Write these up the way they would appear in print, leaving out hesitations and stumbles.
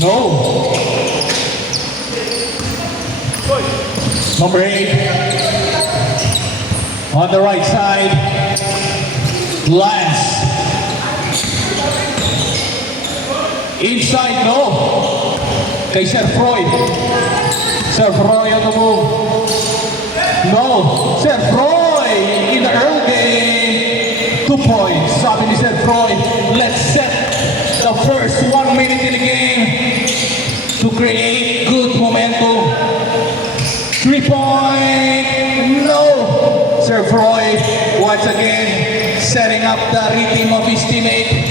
No. Number 8. On the right side. Lance. Inside, no. Kay Sir Freud. Sir Freud on the move. No. Sir Freud in the early game. 2 points. Sabi ni Sir Freud, let's set the first 1 minute in the game to create good momentum. 3-point. No. Sir Freud once again setting up the rhythm of his teammate.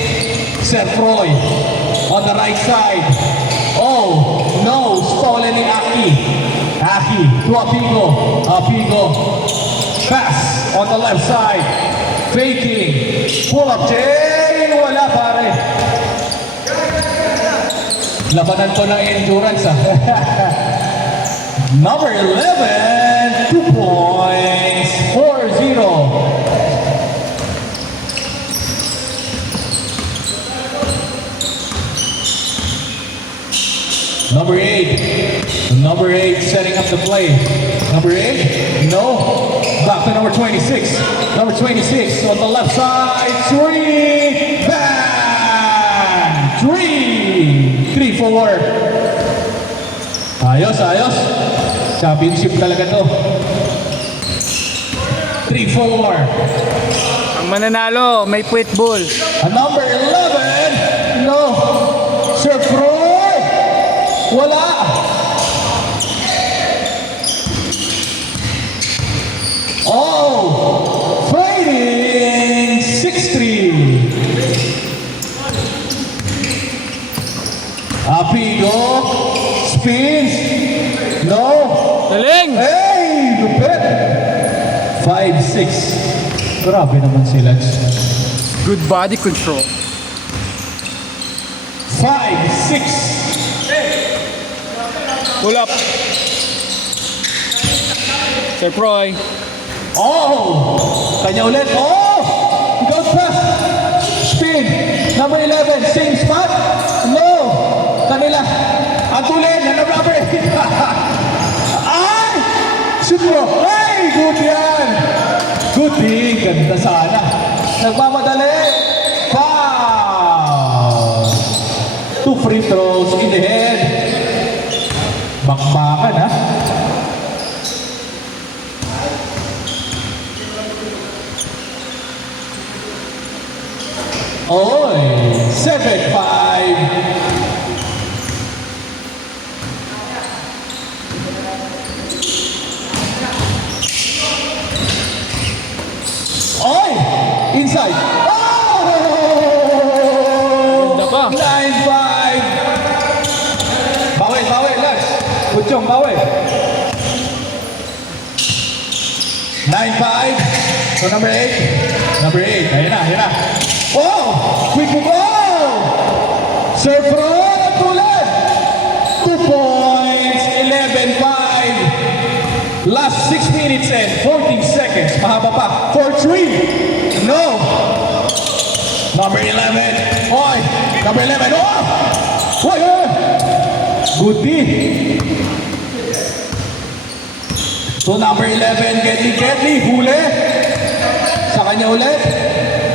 Sir Freud on the right side. Oh, no. Stolen ni Aki. Aki to Apigo. Apigo. Pass on the left side. Faking. Pull up chain. Wala pare. Labanan to ng endurance Number 11. 2 points. 4-0. Number 8. Number 8 setting up the play. Number 8. No. Back to number 26. Number 26 on the left side. 3. Bang! 3. 3-4. Ayos, ayos. Championship talaga to. 3-4. Ang mananalo, may puwit ball. Number 11. No. Sir Pro. Wala. Oh. Fighting. 6-3. Apigo. Spins. No. Galing! Hey! Lupit! 5-6. Grabe naman sila. Good body control. 5-6. Pull up. Sir Proy. Oh! Kanya ulit. Oh! Goes pass. Spin. Number 11. Same spot. No. Kanila. Ang tulin. Ang rubber. Ay! Shoot mo. Ay! Good yan. Good thing. Ganda sana. Nagmamadali. Foul. 2 free throws in the head. Bakbakan ha. Oy, 7-5. Oy, inside. Oh! Ganda pa. 9-5. Bawi, bawi, Lars. Kuchong, bawi. 9-5. So number 8. Number 8. Ayan na, ayan na. Oh! Quick goal! Sir Pro, tulad! 2 points, 11-5. Last 6 minutes and 14 seconds. Mahaba pa. 4-3. No! Number 11. Oy! Number 11. Oh! Oy, oy! Good D. So number 11, Gedli, huli. Sa kanya ulit.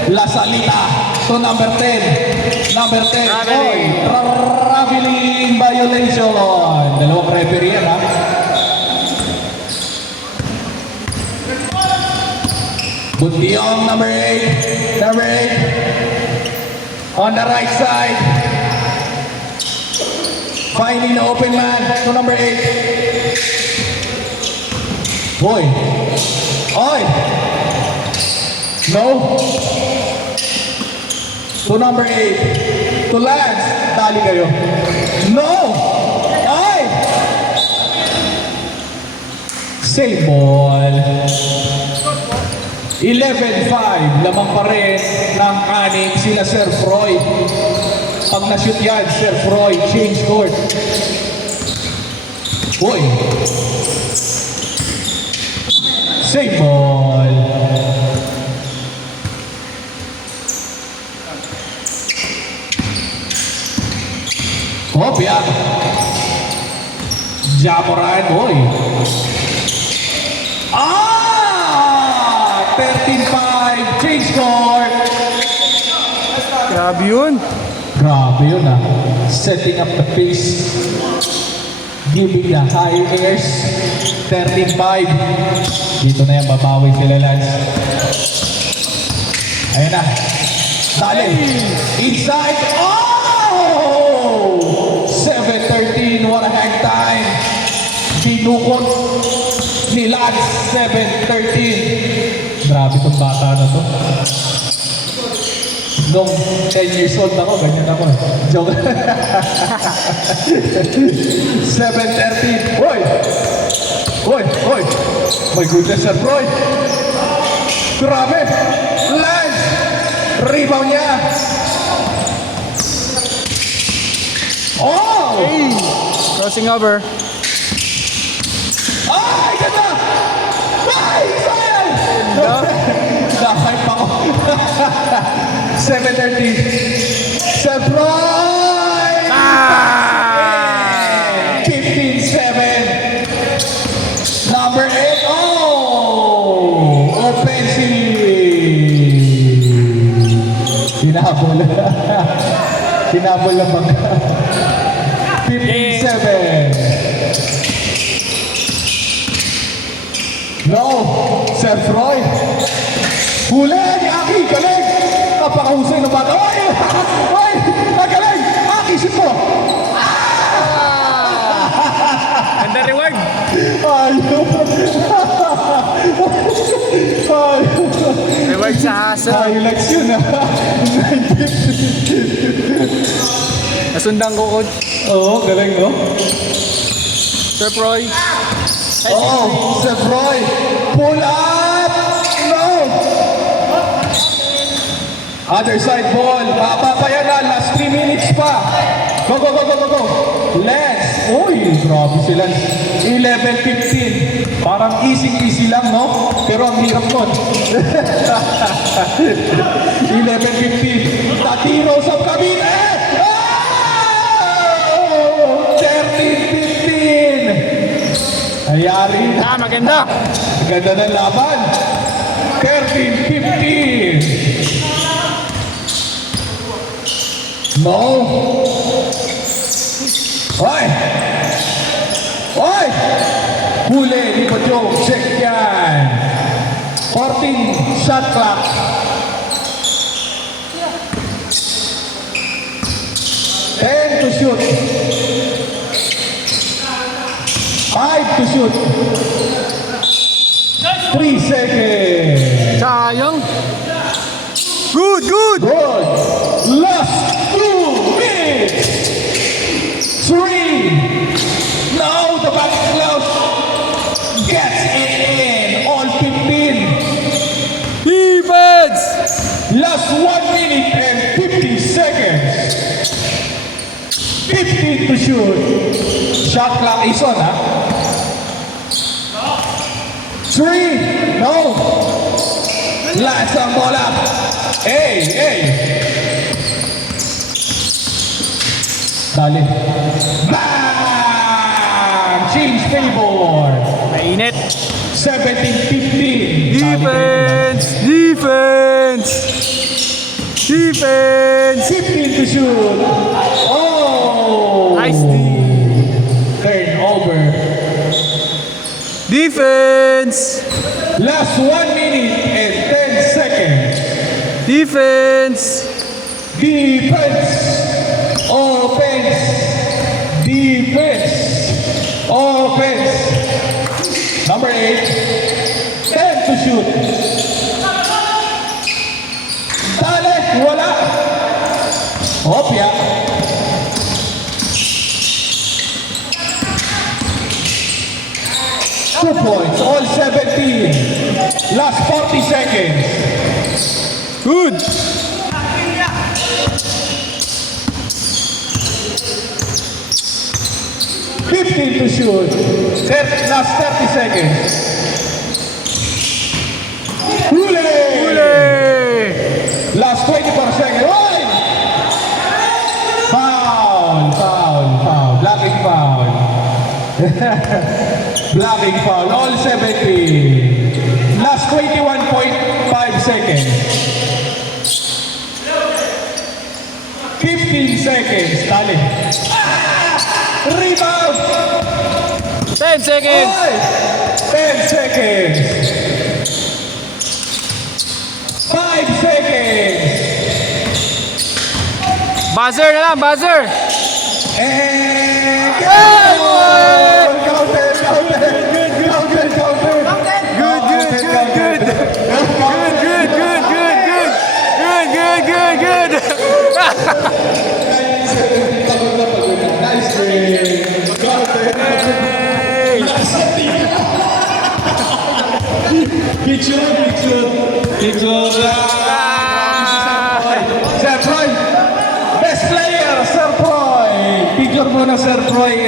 La Salita. So number 10. Number 10. Oy, traveling violation. Dalawang referee yan ha. Butiyong number 8. Number 8. On the right side. Finding the open man to number 8. Boy. Oy. No. To number 8. To Lance. Tali kayo. No. Oy. Save ball. 11-5. Lamang pa rin ng anim sila Sir Freud. Pag na-shoot yan, Sir Freud, change court. Boy. Save ball. Hopia. Jamoran, boy. 13-5, change score. Grabe yun. Grabe yun ah. Setting up the pace. Giving the high airs. 13-5. Dito na yung babawi sila, Lance. Ayan na. Dali. Inside. Oh! 7-13. What a hang time. Binukot ni Lance. 7-13. Grabe tong bata na to. Nung 10 years old ako, ganyan ako. Joke. 7-13. Hoy! Hoy! Hoy! My goodness, Sir Roy! Grabe! Lance! Rebound niya! Oh! Hey! Crossing over. Ay! Ganda! Ay! Sayang! Na-hype ako. 7-13. Sir Roy! Ah! 15-7. Number 8. Oh! Offensive. Hinabol. Hinabol lang bang. 15-7. No! Sir Roy! Huli ni Aki! Galing! Napakahusay ng bata. Oy! Oy! Galing! Aki, shoot mo! Ganda reward. Ayaw! Ayaw! Reward sa hustle. Highlights yun ah. 950. Nasundan ko, coach. Oo, galing no? Sir Roy. Oh, Sir Roy! Pull up! No! Other side ball. Papapayan na. Last 3 minutes pa. Go, go, go, go, go, go. Lance. Uy, grabe si Lance. 11-15. Parang easy lang, no? Pero ang hirap nun. 11-15. Tatiro sa kabine. Oh! 13-15. Ayari. Ah, maganda. Ganda ng laban. 13-15. No. Hoy! Hoy! Huli ni Bajong. Check yan. 14 shot clock. 10 to shoot. 5 to shoot. 3 seconds. Sayang. Good, good. Good. Last 2 minutes. 3. Now the back close. Gets it in. All 15. Defense. Last 1 minute and 50 seconds. 15 to shoot. Shot clock is on, ha? 3. No. Last ang bola. Hey, hey. Dali. Bang! James Favor. Mainit. 17-15. Defense. Defense. Defense. 15 to shoot. Oh! Nice D. Turnover. Defense. Last 1 minute and 10 seconds. Defense. Defense. Offense. Defense. Offense. Number 8. 10 to shoot. Dale, wala. Hopya. Two points, all 17. Last 40 seconds. Good. To shoot. Last 30 seconds. Huli! Huli. Last 24 seconds. Oy! Foul! Foul! Blocking foul. All 70. Last 21.5 seconds. 15 seconds. Tali. Rebound. 10 seconds. Oy! 10 seconds. 5 seconds. Buzzer na lang, buzzer. And boy! counted. Good. Nice game. Counted. Picture. Sir Troy. Best player, Sir Troy. Picture muna, Sir Troy.